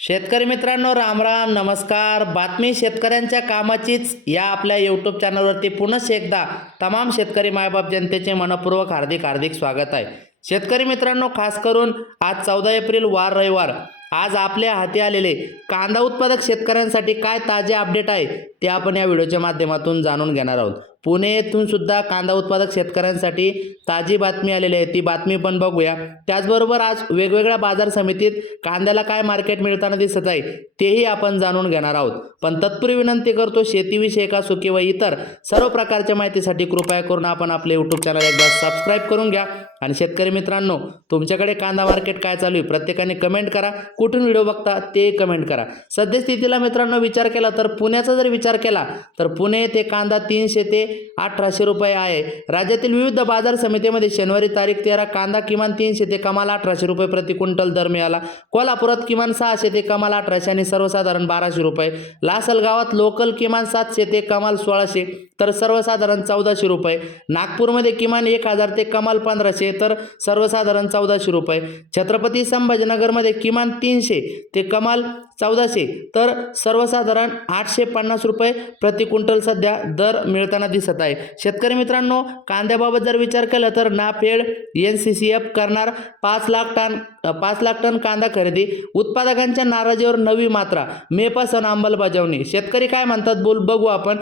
शेतकरी मित्रांनो राम राम नमस्कार. बातमी शेतकऱ्यांच्या कामाचीच या आपल्या यूट्यूब चॅनलवरती पुनश्च एकदा तमाम शेतकरी मायबाप जनतेचे मनपूर्वक हार्दिक हार्दिक स्वागत आहे. शेतकरी मित्रांनो खास करून आज चौदा एप्रिल वार रविवार. आज आपल्या हाती आलेले कांदा उत्पादक शेतकऱ्यांसाठी काय ताजे अपडेट आहे ते आपण या व्हिडिओच्या माध्यमातून जाणून घेणार आहोत. पुणे येथून सुद्धा कांदा उत्पादक शेतकऱ्यांसाठी ताजी बातमी आलेली आहे. ती बातमी पण बघूया. त्याचबरोबर आज वेगवेगळ्या बाजार समितीत कांद्याला काय मार्केट मिळताना दिसत आहे तेही आपण जाणून घेणार आहोत. पण तत्पूर्वी विनंती करतो शेतीविषयक सुखी व इतर सर्व प्रकारच्या माहितीसाठी कृपया करून आपण आपले यूट्यूब चॅनल एकदा सबस्क्राईब करून घ्या. आणि शेतकरी मित्रांनो तुमच्याकडे कांदा मार्केट काय चालू आहे प्रत्येकाने कमेंट करा. कुठून व्हिडिओ बघता ते कमेंट करा. सद्यस्थितीला मित्रांनो विचार केला तर पुण्याचा जर विचार केला तर पुणे येथे कांदा तीनशे ते अठराशे रुपये आहे. राज्यातील विविध बाजार समितीमध्ये शनिवारी तारीख तेरा कांदा किमान तीनशे ते कमाल अठराशे रुपये प्रति क्विंटल दर मिळाला. कोल्हापुरात किमान सहाशे ते कमाल अठराशे आणि सर्वसाधारण बाराशे रुपये. लासलगावात लोकल किमान सातशे ते कमाल सोळाशे तर सर्वसाधारण चौदाशे रुपये. नागपूरमध्ये किमान एक हजार ते कमाल पंधराशे तर सर्वसाधारण चौदाशे रुपये. छत्रपती संभाजीनगरमध्ये किमान तीनशे ते कमाल चौदाशे. तर सर्वसाधारण आठशे पन्नास रुपये प्रति क्विंटल सध्या दर मिळताना दिसत आहे. शेतकरी मित्रांनो कांद्याबाबत जर विचार केला तर NAFED N C C F करणार पाच लाख टन पाच लाख टन कांदा खरेदी. उत्पादकांच्या नाराजीवर नवी मात्रा. मेपासून अंमलबजावणी. शेतकरी काय म्हणतात बोल बघू आपण.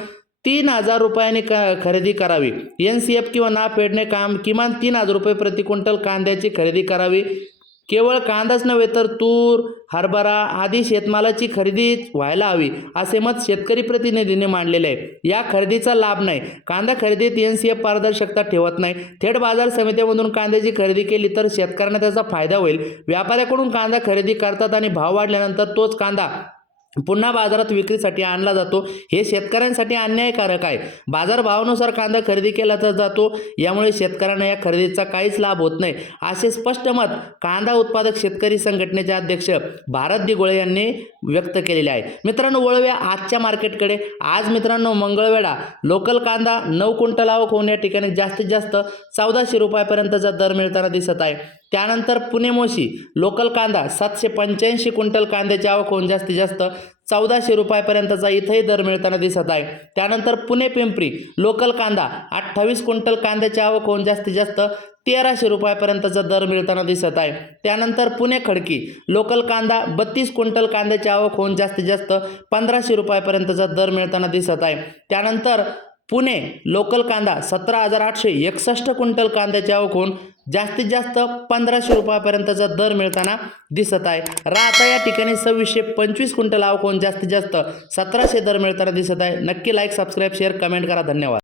तीन हजार रुपयांनी क खरेदी करावी. एन सी एफ किंवा ना फेडणे काम किमान तीन हजार रुपये प्रति क्विंटल कांद्याची खरेदी करावी. केवळ कांदाच नव्हे तर तूर हरभरा आदी शेतमालाची खरेदी व्हायला हवी असे मत शेतकरी प्रतिनिधींनी मांडलेले आहे. या खरेदीचा लाभ नाही. कांदा खरेदीत एन सी एफ पारदर्शकता ठेवत नाही. थेट बाजार समित्यामधून कांद्याची खरेदी केली तर शेतकऱ्यांना त्याचा फायदा होईल. व्यापाऱ्याकडून कांदा खरेदी करतात आणि भाव वाढल्यानंतर तोच कांदा पुन्हा बाजारात विक्रीसाठी आणला जातो. हे शेतकऱ्यांसाठी अन्यायकारक आहे. बाजारभावानुसार कांदा खरेदी केला तर जातो. यामुळे शेतकऱ्यांना या खरेदीचा काहीच लाभ होत नाही. असे स्पष्ट मत कांदा उत्पादक शेतकरी संघटनेचे अध्यक्ष भारत दिगोळे यांनी व्यक्त केलेले आहे. मित्रांनो वळूया आजच्या मार्केटकडे. आज मित्रांनो मंगळवेढा. लोकल कांदा नऊ क्विंटल आवक होऊन या ठिकाणी जास्तीत जास्त चौदाशे रुपयापर्यंतचा दर मिळताना दिसत आहे. त्यानंतर पुणे मोशी लोकल कांदा सातशे पंच्याऐंशी क्विंटल कांद्याची आवक होऊन जास्तीत जास्त चौदाशे रुपयापर्यंतचा इथंही दर मिळताना दिसत आहे. त्यानंतर पुणे पिंपरी लोकल कांदा अठ्ठावीस क्विंटल कांद्याची आवक होऊन जास्तीत जास्त तेराशे रुपयापर्यंतचा दर मिळताना दिसत आहे. त्यानंतर पुणे खडकी लोकल कांदा बत्तीस क्विंटल कांद्याची आवक होऊन जास्तीत जास्त पंधराशे रुपयापर्यंतचा दर मिळताना दिसत आहे. त्यानंतर पुणे लोकल कांदा सतरा हजार आठशे एकसष्ट क्विंटल कांद्याची आवक होऊन जास्तीत जास्त पंधराशे रुपयापर्यंतचा दर मिळताना दिसत आहे. राहता या ठिकाणी सव्वीसशे पंचवीस क्विंटल आवक होऊन जास्तीत जास्त सतराशे दर मिळताना दिसत आहे. नक्की लाईक सबस्क्राईब शेअर कमेंट करा. धन्यवाद.